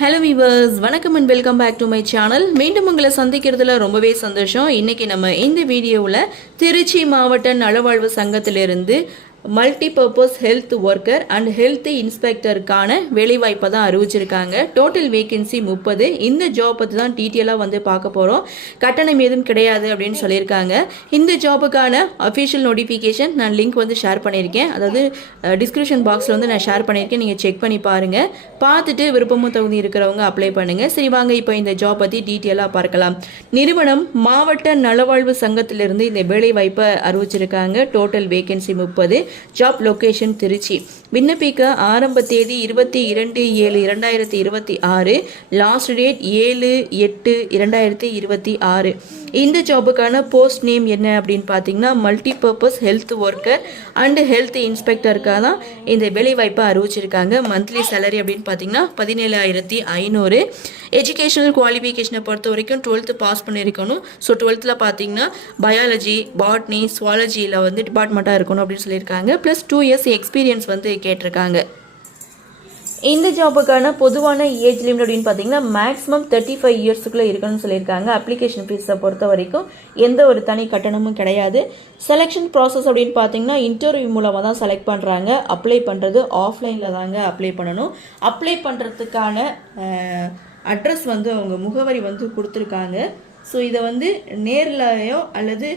Hello viewers, வணக்கம் and welcome back to my channel. மீண்டும் உங்களை சந்திக்கிறதுல ரொம்பவே சந்தோஷம். இன்றைக்கி நம்ம இந்த வீடியோவில் திருச்சி மாவட்ட நலவாழ்வு சங்கத்திலிருந்து multi purpose health worker and health இன்ஸ்பெக்டருக்கான வேலைவாய்ப்பை தான் அறிவிச்சிருக்காங்க. Total vacancy 30. இந்த ஜாப் பற்றி தான் டீட்டெயிலாக வந்து பார்க்க போகிறோம். கட்டணம் எதுவும் கிடையாது அப்படின்னு சொல்லியிருக்காங்க. இந்த ஜாபுக்கான அஃபிஷியல் நோட்டிஃபிகேஷன் நான் லிங்க் வந்து ஷேர் பண்ணியிருக்கேன். அதாவது டிஸ்கிரிப்ஷன் பாக்ஸில் வந்து நான் ஷேர் பண்ணியிருக்கேன். நீங்கள் செக் பண்ணி பாருங்கள். பார்த்துட்டு விருப்பமும் தகுதி இருக்கிறவங்க அப்ளை பண்ணுங்கள். சரி வாங்க இப்போ இந்த ஜாப் பற்றி டீட்டெயிலாக பார்க்கலாம். நிறுவனம் மாவட்ட நலவாழ்வு சங்கத்திலிருந்து இந்த வேலைவாய்ப்பை அறிவிச்சிருக்காங்க. Total vacancy 30. Job location Trichy. விண்ணப்பிக்க ஆரம்ப தேதி 22/7/2026. Last date 7/8/2026. இந்த ஜாபுக்கான போஸ்ட் நேம் என்ன அப்படின்னு பார்த்தீங்கன்னா multi purpose health worker and health இன்ஸ்பெக்டருக்காக தான் இந்த வேலைவாய்ப்பை அறிவிச்சிருக்காங்க. மந்த்லி சேலரி அப்படின்னு பார்த்தீங்கன்னா 17,500. எஜுகேஷனல் குவாலிஃபிகேஷனை பொறுத்த வரைக்கும் 12th பாஸ் பண்ணியிருக்கணும். ஸோ 12th பார்த்தீங்கன்னா பயாலஜி, பாட்னி, சுவாலஜியில் வந்து டிபார்ட்மெண்ட்டாக இருக்கணும் அப்படின்னு சொல்லியிருக்காங்க. ப்ளஸ் 2 இயர்ஸ் எக்ஸ்பீரியன்ஸ் வந்து கேட்டிருக்காங்க. இந்த ஜாபுக்கான பொதுவான ஏஜ் லிமிட் அப்படின்னு பார்த்தீங்கன்னா மேக்ஸிமம் 35 இயர்ஸுக்குள்ளே இருக்கணும்னு சொல்லியிருக்காங்க. அப்ளிகேஷன் ஃபீஸை பொறுத்த வரைக்கும் எந்த ஒரு தனி கட்டணமும் கிடையாது. செலெக்ஷன் ப்ராசஸ் அப்படின்னு பார்த்தீங்கன்னா இன்டர்வியூ மூலமாக தான் செலக்ட் பண்ணுறாங்க. அப்ளை பண்ணுறது ஆஃப்லைனில் தாங்க அப்ளை பண்ணணும். அப்ளை பண்ணுறதுக்கான அட்ரஸ் வந்து அவங்க முகவரி வந்து கொடுத்துருக்காங்க. ஸோ இதை வந்து நேர்லையோ அல்லது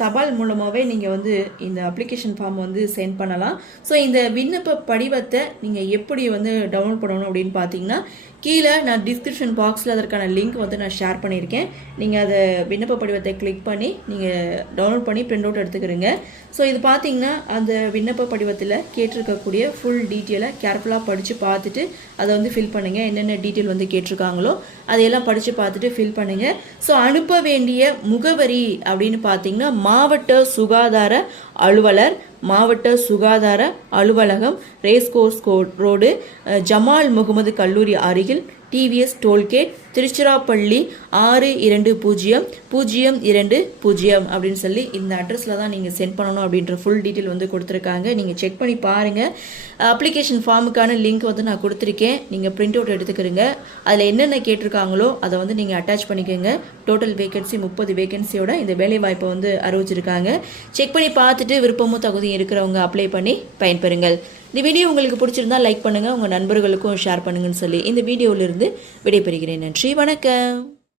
தபால் மூலமாகவே நீங்கள் வந்து இந்த அப்ளிகேஷன் ஃபார்ம் வந்து சென்ட் பண்ணலாம். ஸோ இந்த விண்ணப்ப படிவத்தை நீங்கள் எப்படி வந்து டவுன்லோட் பண்ணணும் அப்படின்னு பார்த்தீங்கன்னா கீழே நான் டிஸ்கிரிப்ஷன் பாக்ஸில் அதற்கான லிங்க் வந்து நான் ஷேர் பண்ணியிருக்கேன். நீங்கள் அதை விண்ணப்ப படிவத்தை கிளிக் பண்ணி நீங்கள் டவுன்லோட் பண்ணி பிரிண்ட் அவுட் எடுத்துக்கிறீங்க. ஸோ இது பார்த்தீங்கன்னா அந்த விண்ணப்ப படிவத்தில் கேட்டிருக்கக்கூடிய ஃபுல் டீட்டெயிலை கேர்ஃபுல்லாக படித்து பார்த்துட்டு அதை வந்து ஃபில் பண்ணுங்கள். என்னென்ன டீட்டெயில் வந்து கேட்டிருக்காங்களோ அதையெல்லாம் படித்து பார்த்துட்டு ஃபில் பண்ணுங்கள். ஸோ அனுப்ப வேண்டிய முகவரி அப்படின்னு பார்த்தீங்கன்னா மாவட்ட சுகாதார அலுவலர், மாவட்ட சுகாதார அலுவலகம், ரேஸ்கோர்ஸ் ரோடு, ஜமால் முகமது கல்லூரி அருகில், டிவிஎஸ் டோல்கேட், திருச்சிராப்பள்ளி 620020 அப்படின்னு சொல்லி இந்த அட்ரஸில் தான் நீங்கள் சென்ட் பண்ணணும் அப்படின்ற ஃபுல் டீட்டெயில் வந்து கொடுத்துருக்காங்க. நீங்கள் செக் பண்ணி பாருங்கள். அப்ளிகேஷன் ஃபார்முக்கான லிங்க் வந்து நான் கொடுத்துருக்கேன். நீங்கள் பிரிண்ட் அவுட் எடுத்துக்கிறீங்க. அதில் என்னென்ன கேட்டிருக்காங்களோ அதை வந்து நீங்கள் அட்டாச் பண்ணிக்கோங்க. டோட்டல் வேகன்சி 30 வேகன்சியோட இந்த வேலைவாய்ப்பை வந்து அறிவிச்சிருக்காங்க. செக் பண்ணி பார்த்துட்டு விருப்பமும் தகுதியும் இருக்கிறவங்க அப்ளை பண்ணி பயன்பெறுங்கள். இந்த வீடியோ உங்களுக்கு பிடிச்சிருந்தா லைக் பண்ணுங்கள், உங்கள் நண்பர்களுக்கும் ஷேர் பண்ணுங்கன்னு சொல்லி இந்த வீடியோவிலிருந்து விடைபெறுகிறேன். நன்றி, வணக்கம்.